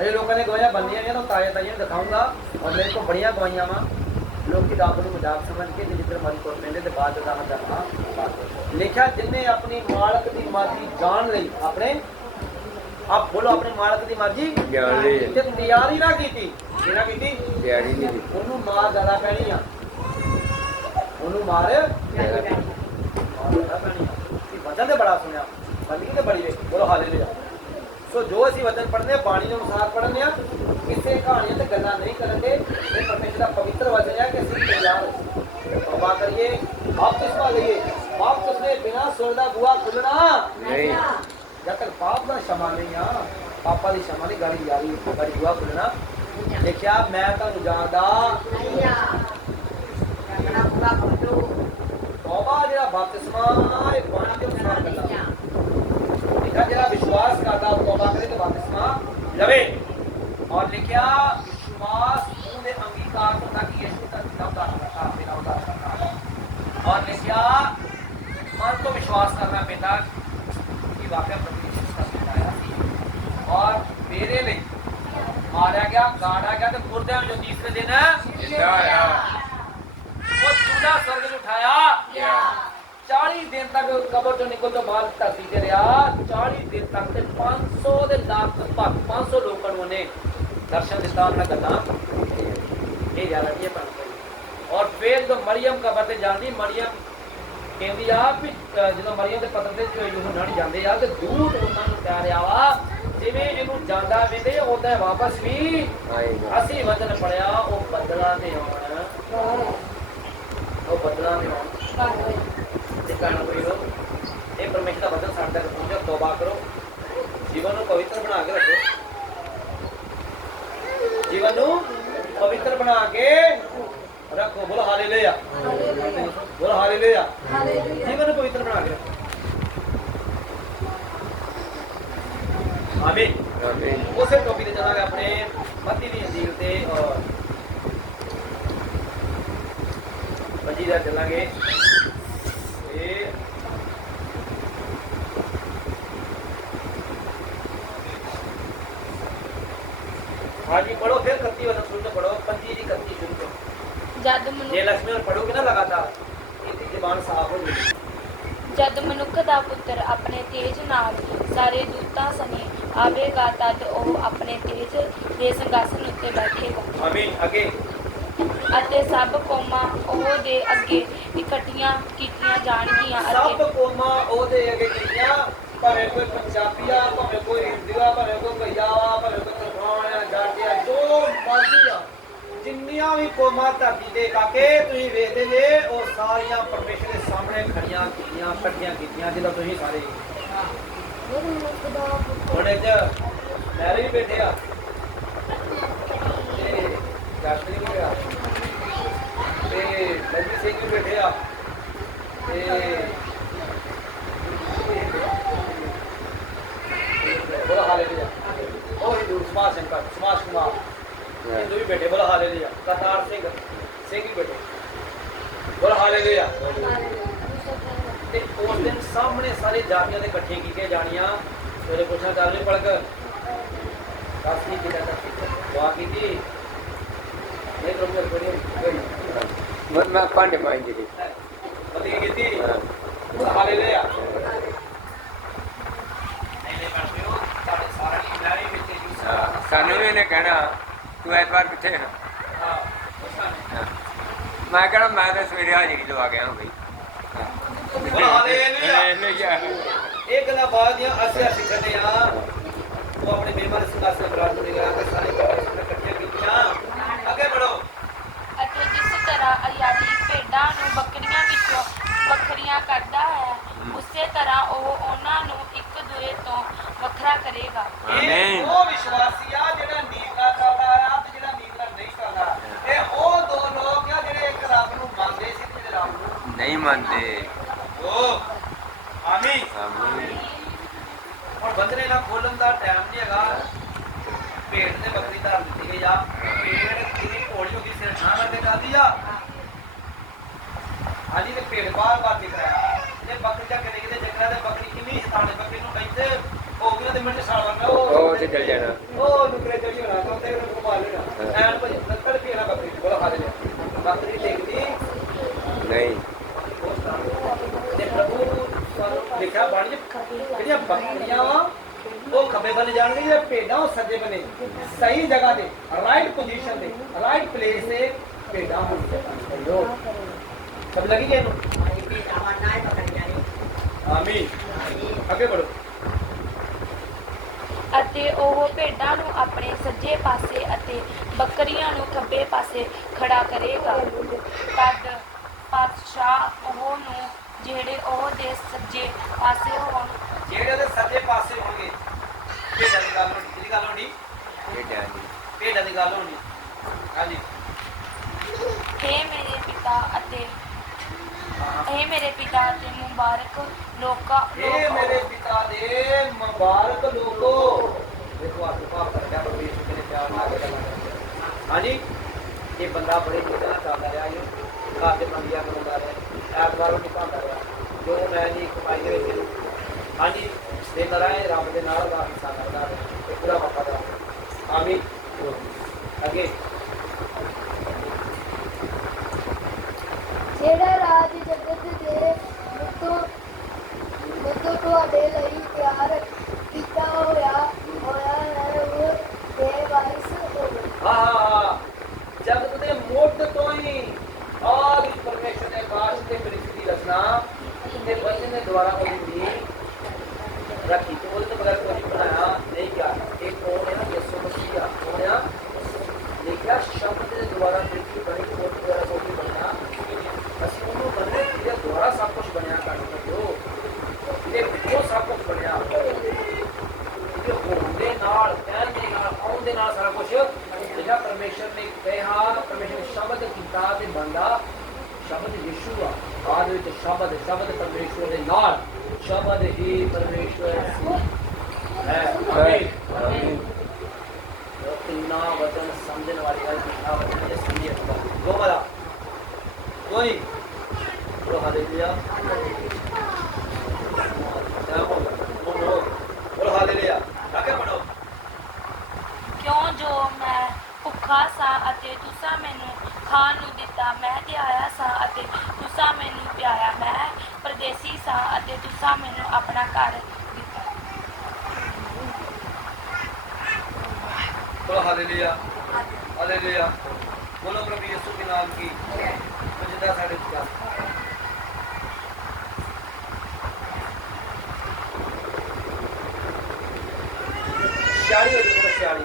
ਅਜੇ ਲੋਕਾਂ ਨੇ ਗਵਾਈਆਂ ਬੰਦੀਆਂ ਨੇ ਤਾਂ ਤਾਜ਼ੇ ਤਾਜ਼ੇ ਦਿਖਾਉਂਗਾ ਔਰ ਮੇਰੇ ਕੋਲ ਬੜੀਆਂ ਗਵਾਈਆਂ ਵਾ। ਲੋਕੀ ਰੱਬ ਨੂੰ ਮਜ਼ਾਕ ਸਮਝ ਕੇ ਤੇ ਜਿੱਧਰ ਮਰਜ਼ੀ ਕੋਲ ਪੈਂਦੇ ਤੇ ਬਾਅਦ ਦਾ ਹੱਦਾ ਲਿਖਿਆ ਜਿੰਨੇ ਆਪਣੀ ਮਾਲਕ ਦੀ ਮਰਜ਼ੀ ਜਾਣ ਲਈ ਆਪਣੇ ਆਪ ਬੋਲੋ ਆਪਣੇ ਮਾਲਕ ਦੀ ਮਰਜ਼ੀ। ਲਈ ਤੇ ਤਿਆਰੀ ਨਾ ਕੀਤੀ। ਕੀ ਨਾ ਕੀਤੀ? ਤਿਆਰੀ ਨਹੀਂ ਦੀ ਉਹਨੂੰ ਮਾਰ ਜ਼ਿਆਦਾ ਪੈਣੀ ਆ। ਉਹਨੂੰ ਮਾਰ ਜ਼ਿਆਦਾ ਪੈਣੀ ਆ। ਇਹ ਵਚਨ ਤੇ ਬੜਾ ਸੁਣਿਆ। ਬੰਦਗੀ ਤੇ ਬੜੀ ਵੇ ਬੋਲੋ ਹਾਲੇਲੂਇਆ। ਸੋ ਜੋ ਅਸੀਂ ਵਚਨ ਪੜ੍ਹਨੇ ਆ ਬਾਣੀ ਦੇ ਅਨੁਸਾਰ ਪੜ੍ਹਨੇ ਆ ਕਿਸੇ ਕਹਾਣੀਆਂ ਤੇ ਗੱਲਾਂ ਨਹੀਂ ਕਰਨਗੇ ਇਹ ਪਰਮੇਸ਼ਰ ਦਾ ਪਵਿੱਤਰ ਵਚਨ ਹੈ ਕਿ ਅਸੀਂ ਤਿਆਰ ਤੌਬਾ ਕਰੀਏ ਬਾਪਤਿਸਮਾ ਲਈਏ। ਬਾਪਤਿਸ ਦੇ ਬਿਨਾ ਸੁਰ ਦਾ ਬੂਆ ਖੁੱਲਣਾ ਨਹੀਂ। ਜਦ ਤੱਕ ਪਾਪ ਦਾ ਸ਼ਮਾ ਨਹੀਂ ਆ ਪਾਪਾ ਦੀ ਸ਼ਮਾ ਨਹੀਂ ਗਾੜੀ ਜਾਰੀ ਗਾੜੀ ਬੂਆ ਖੁੱਲਣਾ ਦੇਖਿਆ ਮੈਂ ਤੁਹਾਨੂੰ ਜਾਣਦਾ ਤੌਬਾ ਜਿਹੜਾ ਬਪਤਿਸਮਾ ਇਹ ਬਾਣੀ ਦੇ ਅਨੁਸਾਰ ਕਰਦਾ ਲਿਖਿਆ ਜਿਹੜਾ ਵਿਸ਼ਵਾਸ ਕਰਦਾ ਉਹ ਤੌਬਾ ਕਰੇ ਤੇ ਬਪਤਿਸਮਾ ਲਵੇ ਔਰ ਲਿਖਿਆ ਵਿਸ਼ਵਾਸ ਮੂੰਹ ਦੇ ਅੰਗੀਕਾਰ ਹੁੰਦਾ ਕਿ ਯਿਸੂ ਦਾ ਨਾਮ ਦਾ ਕਰਤਾ ਮੇਰਾ ਉਹਦਾ ਕਰਤਾ ਔਰ ਲਿਖਿਆ ਮਨ ਤੋਂ ਵਿਸ਼ਵਾਸ ਕਰਨਾ ਪੈਂਦਾ ਕਿ ਵਾਕਿਆ ਪੁੱਤਰ ਆਇਆ ਸੀ। ਔਰ ਮੇਰੇ ਲਈ ਮਾਰਿਆ ਗਿਆ ਗਾੜਾ ਗਿਆ ਤੇ ਮੁਰਦਿਆਂ ਵਿੱਚੋਂ ਤੀਸਰੇ ਦਿਨ ਜਿੰਦਾ ਆ। ਉਹ ਚੂੜਾ ਸਵਰਗ ਨੂੰ ਉਠਾਇਆ। 40 ਦਿਨ ਤੱਕ ਕਬਰ ਚੋਂ ਨਿਕਲ ਤੋਂ ਬਾਅਦ ਧਰਤੀ ਤੇ ਰਿਹਾ। 40 ਦਿਨ ਤੱਕ ਤੇ 500 ਦੇ ਲੱਖ ਭਗਤ 500 ਲੋਕਾਂ ਨੂੰ ਉਹਨੇ ਦਰਸ਼ਨ ਦਿੱਤਾ ਉਹਨਾਂ ਗੱਲਾਂ ਇਹ ਕੀ ਬਣ ਗਈ ਔਰ ਫਿਰ ਜਦੋਂ ਮਰੀਮ ਕਬਰ ਤੇ ਜਾਂਦੀ ਮਰੀਮ ਕਹਿੰਦੀ ਆ ਵੀ ਜਦੋਂ ਮਰੀਮ ਦੇ ਪਤਰ ਤੇ ਯੂਹਨਾ ਨਹੀਂ ਜਾਂਦੇ ਆ ਤੇ ਦੂਤ ਉਹਨਾਂ ਨੂੰ ਕਹਿ ਰਿਹਾ ਵਾ ਜਿਵੇਂ ਇਹਨੂੰ ਜਾਂਦਾ ਵੇਂਦੇ ਉਦਾਂ ਵਾਪਸ ਵੀ ਆਏਗਾ ਅਸੀਂ ਵਚਨ ਪੜਿਆ ਉਹ ਬਦਲਾ ਨੇ ਆਉਣਾ। ਉਹ ਬਦਲਾ ਨੇ ਆਉਣਾ। ਤੇ ਕਹਿਣਾ ਕੋਈ ਲੋ ਇਹ ਪਰਮੇਸ਼ਰ ਦਾ ਵਚਨ ਸਾਡੇ ਤੱਕ ਪਹੁੰਚਿਆ ਤੋਬਾ ਕਰੋ। ਜੀਵਨ ਨੂੰ ਪਵਿੱਤਰ ਬਣਾ ਕੇ ਰੱਖੋ। ਜੀਵਨ ਨੂੰ ਪਵਿੱਤਰ ਬਣਾ ਕੇ ਰੱਖੋ। ਬੋਲ ਹਾਲੇਲੂਇਆ। ਬੋਲ ਹਾਲੇਲੂਇਆ। ਜੀਵਨ ਨੂੰ ਪਵਿੱਤਰ ਬਣਾ ਕੇ ਰੱਖੋ। ਆਮੀਨ। ਆਮੀਨ। ਉਸੇ ਟੋਪੀ ਤੇ ਚੱਲਾਂਗੇ ਆਪਣੇ ਮੱਤੀ ਦੀ ਅੰਜੀਲ ਤੇ ਔਰ ਪੰਜੀ ਦਾ ਚੱਲਾਂਗੇ। ਇਹ ਹਾਂਜੀ ਪੜੋ ਫਿਰ 31 ਵਾਲਾ ਸ਼ੁਰੂ ਤੋਂ ਪੜੋ ਪੰਜੀ ਦੀ 31 ਸ਼ੁਰੂ ਤੋਂ ਜਦ ਜੇ ਮਨੁੱਖ ਲక్ష్ਮੀ ਨਾਲ ਪੜੋਗੇ ਨਾ ਲਗਾਤਾਰ। ਜ਼ਬਾਨ ਸਾਫ਼ ਹੋ ਜਾਏਗੀ ਜਦ ਮਨੁੱਖ ਦਾ ਪੁੱਤਰ ਆਪਣੇ ਤੇਜ ਨਾਲ ਸਾਰੇ ਦੂਤਾਂ ਸਣੇ ਆਵੇਗਾ ਤਦ ਉਹ ਆਪਣੇ ਤੇਜ ਦੇ ਸਿੰਘਾਸਨ ਉੱਤੇ ਬੈਠੇਗਾ। ਆਮੀਨ ਅੱਗੇ। ਅਤੇ ਸਭ ਕੌਮਾਂ ਉਹ ਦੇ ਅੱਗੇ ਇਕੱਠੀਆਂ ਕੀਤੀਆਂ ਜਾਣਗੀਆਂ ਸਭ ਅਤੇ ਕੋਮਾ ਉਹਦੇ ਅੱਗੇ ਕੀਤੀਆਂ ਭਾਵੇਂ ਕੋਈ ਪੰਜਾਬੀ ਆ ਭਾਵੇਂ ਕੋਈ ਹਿੰਦੂ ਆ ਭਾਵੇਂ ਕੋਈ ਭਈਆ ਆ ਭਾਵੇਂ ਕੋਈ ਤਰਖਾਨ ਆ ਜੋ ਮਰਜ਼ੀ ਜਿੰਨੀਆਂ ਵੀ ਕੋਮਾ ਧਰਤੀ ਦੇ ਕਾਕੇ ਤੁਸੀਂ ਵੇਖਦੇ ਜੇ ਉਹ ਸਾਰੀਆਂ ਪਰਮੇਸ਼ਰ ਦੇ ਸਾਹਮਣੇ ਖੜੀਆਂ ਕੀਤੀਆਂ ਇਕੱਠੀਆਂ ਕੀਤੀਆਂ ਜਿਹਦਾ ਤੁਸੀਂ ਸਾਰੇ। ਇਹ ਚ ਮੈਰੇ ਵੀ ਬੈਠੇ ਆ ਤੇ ਜਾਸਤਰੀ ਵੀ ਆ ਤੇ ਲੱਗੀ ਸਿੰਘ ਵੀ ਬੈਠੇ ਆ ਤੇ ਬੋਲਾ ਹਾਲੇ ਲਿਆ ਉਹ ਹਿੰਦੂ ਸਮਾਜ ਸੰਕਟ ਸਮਾਜ ਕੁਮਾਰ ਹਿੰਦੂ ਵੀ ਬੈਠੇ ਬੋਲਾ ਹਾਲੇ ਲਿਆ ਕਰਤਾਰ ਸਿੰਘ ਸਿੰਘ ਵੀ ਬੈਠੇ ਬੋਲਾ ਹਾਲੇ ਲਿਆ ਤੇ ਉਸ ਦਿਨ ਸਾਹਮਣੇ ਸਾਰੇ ਜਾਤੀਆਂ ਦੇ ਇਕੱਠੇ ਕੀਤੇ ਜਾਣੀਆਂ ਇਹ ਤੋਂ ਮੇਰੇ ਕੋਲ ਮੈਂ ਮੈਂ ਪੰਜ ਪੰਜ ਜੀ। ਪਤੀ ਕੀਤੀ। ਬੋਲਾ ਹਾਲੇ ਲਿਆ ਹਾਂ, ਸਾਨੂੰ ਵੀ ਇਹਨੇ ਕਹਿਣਾ ਤੂੰ ਐਤਵਾਰ ਕਿੱਥੇ ਹੈ ਮੈਂ ਕਹਿਣਾ ਮੈਂ ਤਾਂ ਸਵੇਰੇ ਹਾਜ਼ਰੀ ਲਵਾ ਗਿਆ ਹਾਂ ਬਈ ਹਾਲੇਲੂਇਆ। ਹਾਲੇਲੂਇਆ। ਇਹ ਗੱਲਾਂ ਬਾਅਦ ਦੀਆਂ ਅਸੀਂ ਸਿੱਖਦੇ ਆ ਉਹ ਆਪਣੇ ਬੇਮਨ ਸਿੰਘਾਸਨ ਬਰਾਤ ਦੇ ਗਿਆ ਕਿ ਸਾਰੇ ਇਕੱਠੀਆਂ ਕੀਤੀਆਂ ਅੱਗੇ ਵਧੋ ਅਤੇ ਜਿਸ ਤਰ੍ਹਾਂ ਅਯਾਲੀ ਭੇਡਾਂ ਨੂੰ ਬੱਕਰੀਆਂ ਵਿੱਚੋਂ ਵੱਖਰੀਆਂ ਕਰਦਾ ਹੈ ਉਸੇ ਤਰ੍ਹਾਂ ਉਹ ਉਹਨਾਂ ਨੂੰ ਇੱਕ ਦੂਏ ਤੋਂ ਵੱਖਰਾ ਕਰੇਗਾ। ਆਮੀਨ। ਉਹ ਵਿਸ਼ਵਾਸੀ ਆ ਜਿਹੜਾ ਨੀਤ ਦਾ ਕਰਦਾ ਆ ਤੇ ਜਿਹੜਾ ਨੀਤ ਦਾ ਨਹੀਂ ਕਰਦਾ। ਇਹ ਉਹ ਦੋ ਲੋਕ ਆ ਜਿਹੜੇ ਇੱਕ ਰੱਬ ਨੂੰ ਮੰਨਦੇ ਸੀ ਤੇ ਰੱਬ ਨੂੰ ਨਹੀਂ ਮੰਨਦੇ ਉਹ ਆਮੀਨ ਆਮੀਨ ਹੁਣ ਬੰਦਰੇ ਨਾਲ ਖੋਲਣ ਦਾ ਟਾਈਮ ਨਹੀਂ ਹੈਗਾ। ਭੇਡ ਤੇ ਬੱਕਰੀ ਧਾਰ ਦਿੱਤੀ ਗਈ ਆ। ਭੇਡ ਕਿੰਨੀ ਭੋਲੀ ਹੋ ਗਈ ਸਿਰ ਛਾਂ ਕਰਕੇ ਖਾਦੀ ਆ। ਹਾਂਜੀ ਤੇ ਭੇਡ ਬਾਹਰ ਬਾਹਰ ਦਿਖ ਰਿਹਾ ਤੇ ਬੱਕਰੀ ਦਾ ਕਿਤੇ ਕਿਤੇ ਚੱਕਰਾ ਤੇ ਬੱਕਰੀ ਕਿੰਨੀ ਸਤਾਣੇ ਬੱਕਰੀ ਨੂੰ ਇੱਥੇ ਹੋ ਗਈ ਤੇ ਮਿੰਟ ਛਾਲ ਮਾਰਨਾ ਉਹ ਤੇ ਚੱਲ ਜਾਣਾ। ਉਹ ਨੁਕਰੇ ਚੜੀ ਹੋਣਾ ਤਾਂ ਤੇ ਉਹਨੂੰ ਘੁਮਾ ਲੈਣਾ। ਐਨ ਭਜ ਲੱਕੜ ਕੇ ਨਾ ਬੱਕਰੀ ਕੋਲ ਖਾ ਲਿਆ। ਬੱਕਰੀ ਟੇਕਦੀ ਨਹੀਂ। ਤੇ ਪ੍ਰਭੂ ਸਾਨੂੰ ਲਿਖਿਆ ਬਾਣੀ ਜਿਹੜੀਆਂ ਬੱਕਰੀਆਂ ਵਾ ਉਹ ਖੱਬੇ ਬੰਨੇ ਜਾਣਗੇ ਜਿਹੜੇ ਭੇਡਾਂ ਉਹ ਸੱਜੇ ਬੰਨੇ। ਸਹੀ ਜਗ੍ਹਾ ਤੇ ਰਾਈਟ ਪੋਜੀਸ਼ਨ ਤੇ ਰਾਈਟ ਪਲੇਸ ਤੇ ਭੇਡਾਂ ਹੋਣਗੀਆਂ ਲੋ ਸਭ ਲੱਗੀ ਗਏ ਨੂੰ ਆਮੀਨ। ਅੱਗੇ ਬੜੋ। ਅਤੇ ਉਹ ਭੇਡਾਂ ਨੂੰ ਆਪਣੇ ਸੱਜੇ ਪਾਸੇ ਅਤੇ ਬੱਕਰੀਆਂ ਨੂੰ ਖੱਬੇ ਪਾਸੇ ਖੜਾ ਕਰੇਗਾ। ਤਦ ਪਾਤਸ਼ਾਹ ਉਹ ਨੂੰ ਜਿਹੜੇ ਉਹ ਦੇ ਸੱਜੇ ਪਾਸੇ ਹੋਣ ਜਿਹੜੇ ਉਹਦੇ ਸੱਜੇ ਪਾਸੇ ਹੋਣਗੇ ਭੇਡਾਂ ਦੀ ਗੱਲ ਹੋਣੀ ਜਿਹੜੀ ਗੱਲ ਹੋਣੀ? ਇਹ ਜਾਣੀ ਭੇਡਾਂ ਦੀ ਗੱਲ ਹੋਣੀ। ਹਾਂਜੀ। हे ਮੇਰੇ ਪਿਤਾ ਅਤੇ हे ਮੇਰੇ ਪਿਤਾ ਅਤੇ ਮੁਬਾਰਕ ਲੋਕਾਂ ਇਹ ਮੇਰੇ ਪਿਤਾ ਦੇ ਮੁਬਾਰਕ ਲੋਕੋ। ਦੇਖੋ ਆਪ ਭਾਵ ਕਰ ਗਿਆ ਪਰਮੇਸ਼ਰ ਤੇਰੇ ਪਿਆਰ ਨਾਲ ਗੱਲਾਂ ਕਰਦਾ ਹਾਂਜੀ। ਇਹ ਬੰਦਾ ਬੜੇ ਨਾਲ ਚੱਲਦਾ ਰਿਹਾ ਇਹ। ਘਰ ਦੇ ਮੰਗੀਆਂ ਕਰਦਾ ਰਿਹਾ। ਐਤਵਾਰ ਨੂੰ ਨਿਭਾਉਂਦਾ ਰਿਹਾ। ਜੋ ਮੈਂ ਜੀ ਕਮਾਈ ਦੇ ਵਿੱਚ ਹਾਂਜੀ। ਜੇ ਮੇਰਾ ਇਹ ਰੱਬ ਦੇ ਨਾਲ ਦਾ ਹਿੱਸਾ ਕਰਦਾ ਹੈ ਤੇ ਪੂਰਾ ਵਫਾਦਾਰ ਆਮੀਨ। ਅੱਗੇ। ਜਿਹੜਾ ਰਾਜ ਜਗਤ ਦੇ ਮੁੱਤੋਂ ਮੁੱਤੋਂ ਤੁਹਾਡੇ ਲਈ ਤਿਆਰ ਕੀਤਾ ਹੋਇਆ ਹੋਇਆ ਹੈ ਉਹ ਦੇ ਵਾਰਿਸ ਹੋਵੇ। ਹਾਂ ਹਾਂ ਜਗਤ ਦੇ ਮੁੱਢ ਤੋਂ ਹੀ ਆਦਿ ਪਰਮੇਸ਼ਰ ਨੇ ਬਾਸ਼ ਤੇ ਪ੍ਰਿਥਵੀ ਦੀ ਰਚਨਾ ਤੇ ਬੰਦੇ ਨੇ ਦੁਆਰਾ ਰੱਖੀ ਤੇ ਉਹਦੇ ਤੋਂ ਬਗੈਰ ਕੋਈ ਬਣਾਇਆ ਨਹੀਂ ਗਿਆ। ਇਹ ਕੌਣ ਹੈ? ਯਿਸੂ ਮਸੀਹ ਆ। ਕੌਣ ਆ? ਲਿਖਿਆ ਸ਼ਬਦ ਦੇ ਦੁਆਰਾ ਪ੍ਰਿਥਵੀ ਬਣੀ ਤੇ ਦੁਆਰਾ ਕੋਈ ਬਣਿਆ। ਅਸੀਂ ਉਹਨੂੰ ਬੰਦੇ ਜਿਹਦੇ ਦੁਆਰਾ ਸਭ ਕੁਝ ਬਣਿਆ ਕਰ ਦਿਓ ਇਹਦੇ ਵਿੱਚੋਂ ਸਭ ਕੁਝ ਬਣਿਆ। ਇਹਦੇ ਹੋਣ ਦੇ ਨਾਲ ਕਹਿਣ ਦੇ ਨਾਲ ਆਉਣ ਦੇ ਨਾਲ ਸਾਰਾ ਕੁਝ ਜਿਹੜਾ ਪਰਮੇਸ਼ਰ ਨੇ ਕਿਹਾ, ਪਰਮੇਸ਼ਰ ਸ਼ਬਦ ਕੀਤਾ ਤੇ ਬੰਦਾ ਸ਼ਬਦ ਯਿਸੂ ਆ। ਬਾਅਦ ਵਿੱਚ ਸ਼ਬਦ ਸ਼ਬਦ ਪਰਮੇਸ਼ਰ ਦੇ ਨਾਲ। ਸ਼ਬਦ ਹੀ ਪਰਮੇਸ਼ਰ ਸੀ ਹੈ ਆਮੀਨ। ਉਹ ਤਿੰਨਾ ਵਚਨ ਸਮਝਣ ਵਾਲੀ ਗੱਲ ਕਿਹਾ ਵਚਨ ਜੇ। ਸਮਝੇ ਦੋ ਮਰਾ ਕੋਈ ਉਹ ਹਾਲੇਲੂਇਆ ਬੋਲੋ ਹਾਲੇਲੂਇਆ ਅੱਗੇ ਪੜੋ ਕਿਉਂ ਜੋ ਮੈਂ ਭੁੱਖਾ ਸਾਂ ਅਤੇ ਤੁਸਾਂ ਮੈਨੂੰ ਖਾਣ ਨੂੰ ਦਿੱਤਾ ਮੈਂ ਸਾ ਅਤੇ ਤੁਸਾਂ ਮੈਨੂੰ ਆਪਣਾ ਘਰ ਦਿੱਤਾ। ਬੋਲੋ ਹਾਲੇਲੂਇਆ ਹਾਲੇਲੂਇਆ। ਬੋਲੋ ਪ੍ਰਭੂ ਯਿਸੂ ਦੇ ਨਾਮ ਕੀ? ਜਿੱਦਾਂ ਸਾਡੇ ਪਿਤਾ। ਸਿਆਲੀ ਹੋ ਜਾਓ ਸਿਆਲੀ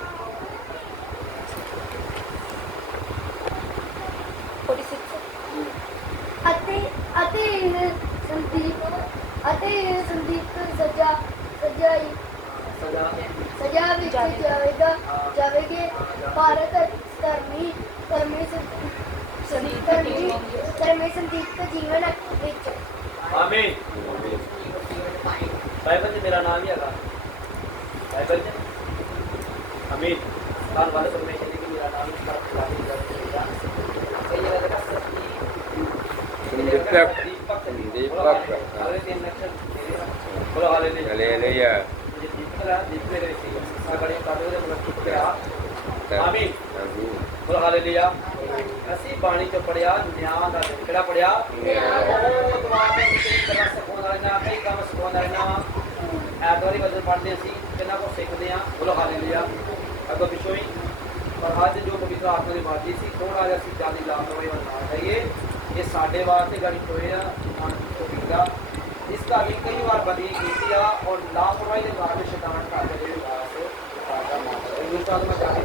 ਅਤੇ ਇਹ ਸੰਦੀਪ ਸਜਾ ਸਜਾਈ सजा ਸਜਾ ਵਿੱਚ ਜਾਵੇਗਾ ਜਾਵੇਗੇ ਭਾਰਤ ਧਰਮੀ ਧਰਮੀ ਸੰਦੀਪ ਧਰਮੀ ਧਰਮੀ ਸੰਦੀਪ ਜੀਵਨ ਵਿੱਚ आमीन बाइबल में मेरा नाम ही आगा बाइबल में आमीन कान वाले परमेश्वर जी की मेरा नाम ही इसका खिलाड़ी जाएगा कई जगह देखा संदीपक దీపక్ హల్లెలూయా ਆਮੀਨ ਬੋਲ ਹਾਲੇਲੂਇਆ। ਅਸੀਂ ਬਾਣੀ ਤੋਂ ਪੜਿਆ ਨਿਆਂ ਦਾ ਕਿਹੜਾ ਪੜਿਆ ਉਹ ਦੁਆਰਾ ਕਿਸੇ ਤਰ੍ਹਾਂ ਸਿਖਾਉਂਦਾ ਰਹਿਣਾ ਕਈ ਕੰਮ ਸਿਖਾਉਂਦਾ ਰਹਿਣਾ ਐਤਵਾਰੀ ਵਜਨ ਪੜਦੇ ਅਸੀਂ ਕਿੰਨਾ ਕੁ ਸਿੱਖਦੇ ਆ ਬੋਲ ਹਾਲੇਲੂਇਆ। ਅੱਗੋਂ ਪਿੱਛੋਂ ਹੀ। ਪਰ ਅੱਜ ਜੋ ਪਵਿੱਤਰ ਆਤਮਾ ਦੀ ਬਾਣੀ ਸੀ ਥੋੜਾ ਜਿਹਾ ਅਸੀਂ ਜਾਨੀ ਲਾਭ ਹੋਏ ਬਣਾ ਲਈਏ ਇਹ ਸਾਡੇ ਵਾਸਤੇ ਗੜੀ ਹੋਏ ਆ। ਤੋਂ ਕੀਤਾ। ਇਸ ਦਾ ਵੀ ਕਈ ਵਾਰ ਬਦਲੀ ਕੀਤੀ ਆ ਔਰ ਲਾਪਰਵਾਹੀ ਦੇ ਕਾਰਨ ਸ਼ੈਤਾਨ ਘਰ ਦੇ ਜਿਹੜੇ ਵਾਸਤੇ ਸਾਡਾ ਮਾਰ ਇਹ ਰੂਪਾਂ ਮੈਂ ਚਾਹੇ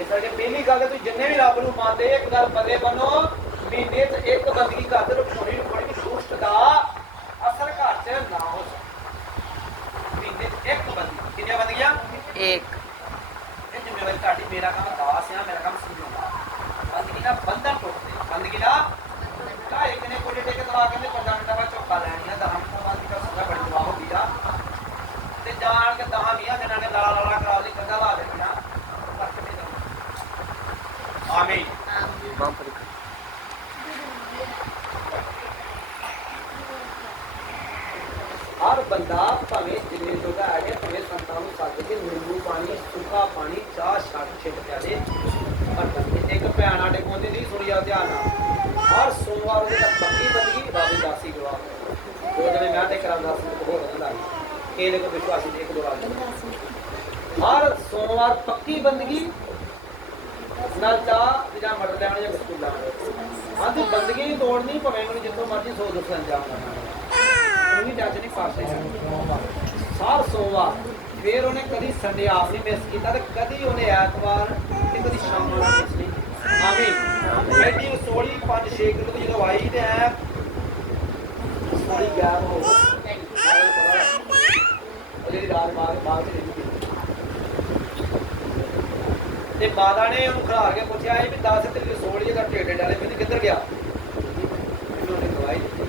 ਇਸ ਕਰਕੇ ਪਹਿਲੀ ਗੱਲ ਤੁਸੀਂ ਜਿੰਨੇ ਵੀ ਰੱਬ ਨੂੰ ਮੰਨਦੇ ਇੱਕ ਗੱਲ ਬੰਦੇ ਬਣੋ ਮਹੀਨੇ 'ਚ ਇੱਕ ਬੰਦਗੀ ਕਰਦੇ ਰਖੋਣੀ ਰਖੋਣੀ ਦੀ ਦੁਸ਼ਟ ਦਾ ਅਸਰ ਘਰ 'ਚ ਨਾ ਹੋ ਸਕੇ ਮਹੀਨੇ 'ਚ ਇੱਕ ਬੰਦਗੀ। ਕਿੰਨੀਆਂ ਬੰਦਗੀਆਂ? ਇੱਕ। ਇਹ ਜ਼ਿੰਮੇਵਾਰੀ ਤੁਹਾਡੀ ਮੇਰਾ ਕੰਮ ਦਾਸ ਆ ਮੇਰਾ ਕੰਮ ਸਮਝਾਉਣਾ ਬੰਦਗੀ ਦਾ ਬੰਧਨ ਟੁੱਟਦੇ ਬੰਦਗੀ ਦਾ ਦਵਾ ਕਹਿੰਦੇ 15 ਮਿੰਟਾਂ ਬਾਅਦ ਚੌਕਾ ਲੈਣੀ 10 ਮਿੰਟਾਂ ਬਾਅਦ ਦੀ ਸਜ਼ਾ ਬੜੀ ਦਵਾ ਹੋ ਆ। ਤੇ ਜਾਣ ਕੇ 10 20 ਦਿਨਾਂ ਨੇ ਲਾਲਾ ਲਾਲਾ ਕਰਾ ਲਈ ਕੰਦਾ ਲਾ ਦੇਣੀ ਫ਼ਰਕ ਨਹੀਂ ਕਰਨਾ ਆਮੀਨ। ਹਰ ਬੰਦਾ ਭਾਵੇਂ ਜਿੰਨੇ ਜੋਗਾ ਹੈਗੇ, ਭਾਵੇਂ ਸੰਤਾਂ ਨੂੰ ਸੱਦ ਕੇ ਨਿੰਬੂ ਪਾਣੀ, ਸੁੱਕਾ ਪਾਣੀ, ਚਾਹ, ਛੱਡ ਛਿੱਟ ਪਿਆਦੇ ਪਰ ਇੱਕ ਭੈਣ ਆਡੇ ਕੋਲ ਨਹੀਂ ਸੁਣੀ ਜਾ ਧਿਆਨ ਨਾਲ। ਹਰ ਸੋਮਵਾਰ ਦੇ ਪੱਕੀ ਬੰਦਗੀ ਦਾਸੀ ਗਵਾ ਦੋ ਜਣੇ ਮੈਂ ਤੇ ਕਰਾਂਦਾ ਸੀ ਹੋਰ ਨਾ ਕਿਹਨੇ ਕੋ ਵਿਸ਼ਵਾਸੀ ਦੇ ਇੱਕ ਦੋ ਰਾਜ। ਹਰ ਸੋਮਵਾਰ ਪੱਕੀ ਬੰਦਗੀ ਨਾਲ ਚਾਹ ਜਾਂ ਮਟਰ ਲੈਣ ਜਾਂ ਬਿਸਕੁਟ ਲੈਣ। ਹਾਂ ਬੰਦਗੀ ਨਹੀਂ ਤੋੜਨੀ, ਭਾਵੇਂ ਮੈਨੂੰ ਜਿੱਥੋਂ ਮਰਜ਼ੀ ਸੋ ਦੁੱਖ ਅੰਜਾਮ ਕਰਨਾ ਉਹਨੀ ਡੱਜ ਨਹੀਂ ਪਾ ਸਾਰ ਸੋਮਵਾਰ ਫਿਰ ਉਹਨੇ ਕਦੀ ਸੰਡੇ ਆਪ ਨਹੀਂ ਮਿਸ ਕੀਤਾ ਤੇ ਕਦੀ ਉਹਨੇ ਐਤਵਾਰ ਤੇ ਕਦੀ ਸ਼ਾਮ ਨੂੰ ਮਿਸ ਨਹੀਂ ਆਮੀਨ। ਐਡੀ ਸੋਲੀ 5-6 ਕਿਲੋ ਜਦੋਂ ਆਈ ਤੇ ਐ ਸਾਰੀ ਗੈਪ ਹੋ ਗਈ। ਉਹ ਜਿਹੜੀ ਬਾਗ ਤੇ ਤੇ ਮਾਤਾ ਨੇ ਉਹਨੂੰ ਖਿਲਾਰ ਕੇ ਪੁੱਛਿਆ ਇਹ ਵੀ 10 ਤੇ ਸੋਲੀ ਦਾ ਢੇਡੇ ਡਾਲੇ ਮੈਨੂੰ ਕਿੱਧਰ ਗਿਆ। ਉਹਨੇ ਦਵਾਈ ਦਿੱਤੀ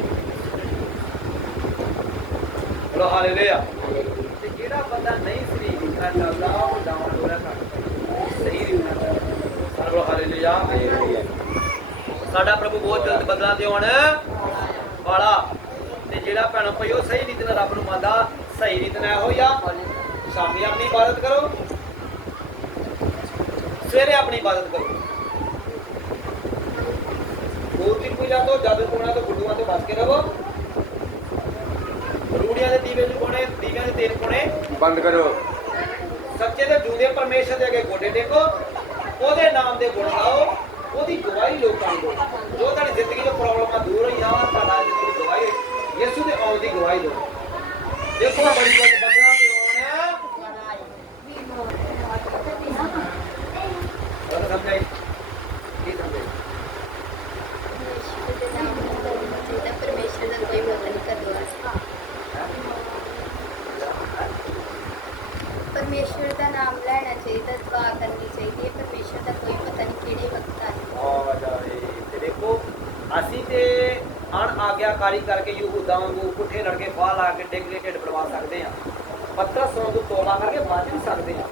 ਹਾਲੇਲੂਇਆ ਤੇ ਜਿਹੜਾ ਬੰਦਾ ਨਹੀਂ ਸਹੀ ਦਿਖਣਾ ਚੱਲਦਾ ਉਹ ਡਾਊਨ ਹੋ ਰਿਹਾ ਘੱਟ। ਸਹੀ ਦਿਖਣਾ ਚਾਹੀਦਾ। ਸਾਰੇ ਹਾਲੇਲੂਇਆ ਸਾਡਾ ਪ੍ਰਭੂ ਬਹੁਤ ਜਲਦ ਬਦਲਾ ਤੇ ਆਉਣ ਵਾਲਾ। ਜਿਹੜਾ ਭੈਣ ਭਾਈ ਉਹ ਸਹੀ ਰੀਤ ਨਾਲ ਰੱਬ ਨੂੰ ਮੰਨਦਾ ਸਹੀ ਰੀਤ ਨਾਲ ਇਹੋ ਆ ਸ਼ਾਮੀ ਆਪਣੀ ਇਬਾਦਤ ਕਰੋ। ਸਵੇਰੇ ਆਪਣੀ ਇਬਾਦਤ ਕਰੋ। ਮੂਰਤੀ ਪੂਜਾ ਤੋਂ ਜਾਦੂ ਟੋਣਾ ਤੋਂ ਗੁੱਡੂਆਂ ਤੋਂ ਬਚ ਕੇ ਰਹੋ। ਰੂੜੀਆਂ ਦੇ ਦੀਵੇ ਜਗਾਉਣੇ ਦੀਵਿਆਂ ਦੇ ਤੇਲ ਪਾਉਣੇ। ਬੰਦ ਕਰੋ। ਸੱਚੇ ਤੇ ਜੂਦੇ ਪਰਮੇਸ਼ਰ ਦੇ ਅੱਗੇ ਗੋਡੇ ਟੇਕੋ। ਉਹਦੇ ਨਾਮ ਦੇ ਗੁਣ ਗਾਓ ਉਹਦੀ ਗਵਾਹੀ ਲੋਕਾਂ ਨੂੰ ਜੋ ਤੁਹਾਡੀ ਜ਼ਿੰਦਗੀ ਤੋਂ ਪ੍ਰੋਬਲਮਾਂ ਦੂਰ ਹੋਈਆਂ ਤੁਹਾਡਾ ਯਿਸੂ ਦੇ ਆਉਣ ਦੀ ਗਵਾਹੀ ਦਿਓ। ਦੇਖੋ ਬੜੀ ਗੱਲ ਅਣ ਆਗਿਆਕਾਰੀ ਕਰਕੇ ਯਹੂਦਾਂ ਵਾਂਗੂ ਪੁੱਠੇ ਲੜਕੇ ਫਾਹ ਲਾ ਕੇ ਡਿੱਗ ਕੇ ਢਿੱਡ ਪੜਵਾ ਸਕਦੇ ਆ। ਪੱਤਰ ਵਾਂਗੂ ਤੋਲਾ ਕਰਕੇ ਬਚ ਵੀ ਸਕਦੇ ਆ।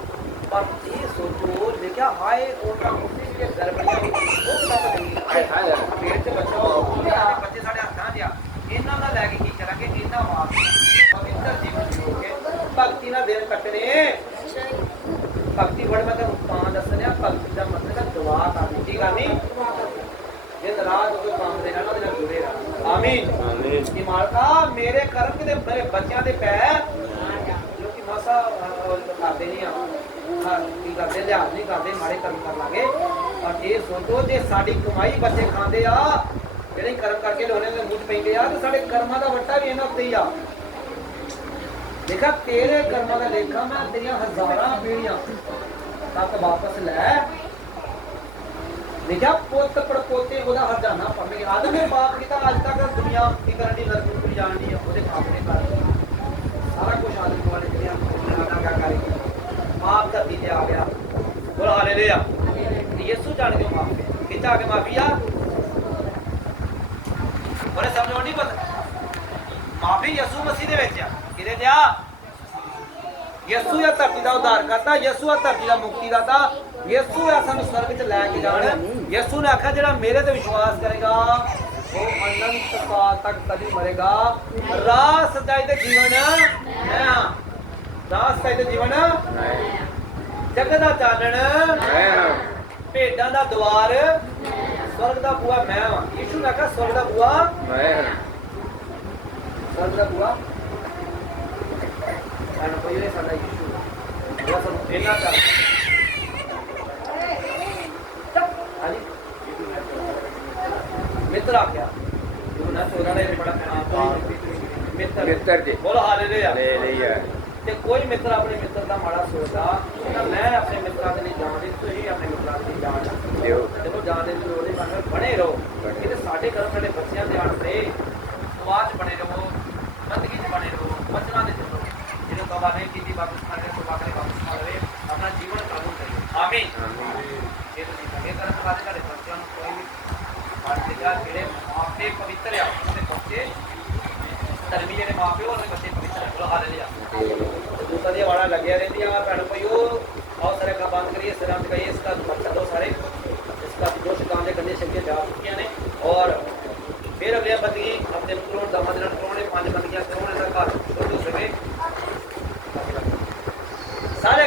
ਪਰ ਇਹ ਸੋਚੋ ਲਿਖਿਆ ਹਾਏ ਉਹਨਾਂ ਮੁਸਲਿਮ ਦੇ ਗਰਬੜੀਆਂ ਉਹ ਕਿਤਾਬ ਨਹੀਂ ਹਾਏ ਹਾਏ ਪੇਟ ਚ ਬੱਚਾ ਉਹਦੇ ਸਾਡੇ ਬੱਚੇ ਸਾਡੇ ਹੱਥਾਂ 'ਚ ਆ। ਇਹਨਾਂ ਦਾ ਲੈ ਕੇ ਕੀ ਕਰਾਂਗੇ? ਇਹਨਾਂ ਵਾਸਤੇ ਪਵਿੱਤਰ ਜੀਵਨ ਜੀਓਗੇ ਭਗਤੀ ਨਾਲ ਦਿਨ ਕੱਟਣੇ। ਭਗਤੀ ਵੜ ਮੈਂ ਤੁਹਾਨੂੰ ਤਾਂ ਦੱਸਣਿਆ ਭਗਤੀ ਦਾ ਮਤਲਬ ਹੈ ਦੁਆ ਕਰਨੀ ਕੀ ਕਰਨੀ। ਦਿਨ ਰਾਤ ਉਹ ਕੰਮ ਦੇ ਨਾਲ ਉਹਦੇ ਨਾਲ ਜੁੜੇ ਰਹਿਣਾ ਆਮੀਨ। ਆਮੀਨ। ਕਿ ਮਾਲਕਾ ਮੇਰੇ ਕਰਮ ਕਿਤੇ ਮੇਰੇ ਬੱਚਿਆਂ ਦੇ ਪੈਰ ਲੋਕੀ ਮਾਸਾ ਕਰਦੇ ਨਹੀਂ ਆ। ਕੀ ਕਰਦੇ ਲਿਹਾਜ਼ ਨਹੀਂ ਕਰਦੇ ਮਾੜੇ ਕਰਮ ਕਰ ਲਾਂਗੇ। ਪਰ ਇਹ ਸੋਚੋ ਜੇ ਸਾਡੀ ਕਮਾਈ ਬੱਚੇ ਖਾਂਦੇ ਆ ਜਿਹੜੇ ਕਰਮ ਕਰਕੇ ਲੋਨੇ ਦੇ ਮੂੰਹ ਪੈਂਦੇ ਆ ਤੇ ਸਾਡੇ ਕਰਮਾਂ ਦਾ ਵੱਟਾ ਵੀ ਇਹਨਾਂ ਉੱਤੇ ਹੀ ਆ। ਦੇਖਾ ਤੇਰੇ ਕਰਮਾਂ ਦਾ ਲੇਖਾ ਮੈਂ ਤੇਰੀਆਂ ਹਜ਼ਾਰਾਂ ਪੀੜੀਆਂ ਤੱਕ ਵਾਪਸ ਲੈ ਦੇਖਿਆ ਪੁੱਤ ਪੜਪੋਤੇ ਉਹਦਾ ਹਰਜਾਨਾ ਪੜਨਗੇ ਆਦਮ ਨੇ ਪਾਪ ਅੱਜ ਤੱਕ ਦੁਨੀਆ ਕੀ ਕਰਨ ਦੀ ਨਰਕ ਨੂੰ ਜਾਣ ਦੀ ਆ, ਉਹਦੇ ਪਾਪ ਨੇ ਕਰ ਸਾਰਾ ਕੁਝ ਆਦਮ ਕੋਲ ਜਿਹੜਿਆ ਉਹਨਾਂ ਦਾ ਕਰੀ ਪਾਪ ਧਰਤੀ ਤੇ ਆ ਗਿਆ। ਬੋਲ ਹਾਲੇਲੂਇਆ ਯਿਸੂ ਜਾਣ ਕੇ ਮਾਫ ਗਿਆ ਕੇ ਮਾਫੀ ਆ। ਬੋਲੇ ਸਮਝੋ ਨਹੀਂ ਪਤਾ। ਮਾਫੀ ਯਿਸੂ ਮਸੀਹ ਦੇ ਵਿੱਚ ਆ। ਕਿਹਦੇ ਤੇ ਆ? ਯਿਸੂ ਆ ਧਰਤੀ ਦਾ ਉਧਾਰ ਕਰਤਾ, ਯਿਸੂ ਆ ਧਰਤੀ ਦਾ ਮੁਕਤੀ ਦਾਤਾ। ਯਿਸੂ ਆ ਸਾਨੂੰ ਸਵਰਗ ਚ ਲੈ ਕੇ ਜਾਣ। ਯਿਸੂ ਨੇ ਆਖਿਆ ਜਿਹੜਾ ਮੇਰੇ ਤੇ ਵਿਸ਼ਵਾਸ ਕਰੇਗਾ ਉਹ ਅਨੰਤ ਕਾਲ ਤੱਕ ਕਦੀ ਮਰੇਗਾ। ਰਾਹ ਸੱਚਾਈ ਤੇ ਜੀਵਨ ਮੈਂ ਰਾਹ ਸੱਚਾਈ ਤੇ ਜੀਵਨ ਜਗਤ ਦਾ ਚਾਨਣ ਮੈਂ ਭੇਡਾਂ ਦਾ ਦਵਾਰ ਸਵਰਗ ਦਾ ਬੂਆ ਮੈਂ ਹਾਂ ਯਿਸੂ ਨੇ ਆਖਿਆ ਸਵਰਗ ਦਾ ਬੂਆ ਮੈਂ ਸਵਰਗ ਦਾ ਬੂਆ ਕੋਈ ਨਹੀਂ ਸਾਡਾ ਯਿਸੂ। ਜਿਹੜਾ ਸਾਨੂੰ ਇਹਨਾਂ ਕਰ ਆ ਉਹਨਾਂ ਨੇ ਬੜਾ ਮਿੱਤਰ। ਮਿੱਤਰ ਜੀ। ਬੋਲ ਹਾਲੇਲੂਇਆ ਲੈ ਲਈਆ ਤੇ ਕੋਈ ਮਿੱਤਰ ਆਪਣੇ ਮਿੱਤਰ ਦਾ ਮਾੜਾ ਸੋਚਦਾ ਤਾਂ ਮੈਂ ਆਪਣੇ ਮਿੱਤਰਾਂ ਦੇ ਲਈ ਜਾਣ ਦੀ ਤੁਸੀਂ ਆਪਣੇ ਮਿੱਤਰਾਂ ਦੇ ਲਈ ਜਾਣ ਦਿਓ ਦੇਖੋ ਜਾਣ ਦੇ ਲਈ ਉਹਦੇ ਨਾਲ ਬਣੇ ਰਹੋ। ਇਹ ਤੇ ਸਾਡੇ ਕਰਮ ਸਾਡੇ ਬੱਚਿਆਂ ਦੇ ਆਣ ਤੇ ਸਵਾਜ ਬਣੇ ਰਹੋ ਬੰਦਗੀ ਚ ਬਣੇ ਰਹੋ ਬਚਨਾਂ ਦੇ ਚੱਲੋ। ਜਿਹਨੂੰ ਕਵਾ ਨਹੀਂ ਕੀਤੀ ਵਾਪਸ ਖਾਣੇ ਤੋਂ ਬਾਅਦ ਵਾਪਸ ਖਾ ਲਵੇ ਆਪਣਾ ਜੀਵਨ ਕਾਬੂ ਕਰੇ ਆਮੀਨ। ਆਮੀਨ। ਜਾਂ ਜਿਹੜੇ ਮਾਪੇ ਪਵਿੱਤਰ ਆ ਉਹਦੇ ਬੱਚੇ, ਧਰਮੀ ਜਿਹੜੇ ਮਾਪੇ ਉਹਦੇ ਬੱਚੇ ਪਵਿੱਤਰ ਆ ਬੁਲਾ ਹਾਲੇ ਲਿਆ ਦੂਤਾਂ ਦੀਆਂ ਵਾਣਾ ਲੱਗਿਆ ਰਹਿੰਦੀਆਂ, ਭੈਣ ਭਾਈਓ ਆਓ ਸਾਰੇ ਕਾ ਬੰਦ ਕਰੀਏ, ਸਿਰਾਂ ਤੇ ਕਹੀਏ ਇਸ ਦਾ ਮਕਸਦ ਉਹ ਸਾਰੇ। ਇਸ ਦਾ ਜੋ ਸ਼ੈਤਾਨ ਦੇ ਕੰਨੇ ਸ਼ਕਤੀਆਂ ਜਾ ਚੁੱਕੀਆਂ ਨੇ। ਔਰ ਫਿਰ ਅਗਲੇ ਬੰਦਗੀ ਆਪਣੇ ਪੁੱਤਰੋਂ ਦਾਮਾਦ ਨਾਲ ਕਰਾਉਣੇ, ਪੰਜ ਬੰਦਗੀਆਂ ਕਰਾਉਣੇ ਦਾ ਘਰ ਛੋਟੂ ਸਕੇ ਸਾਰੇ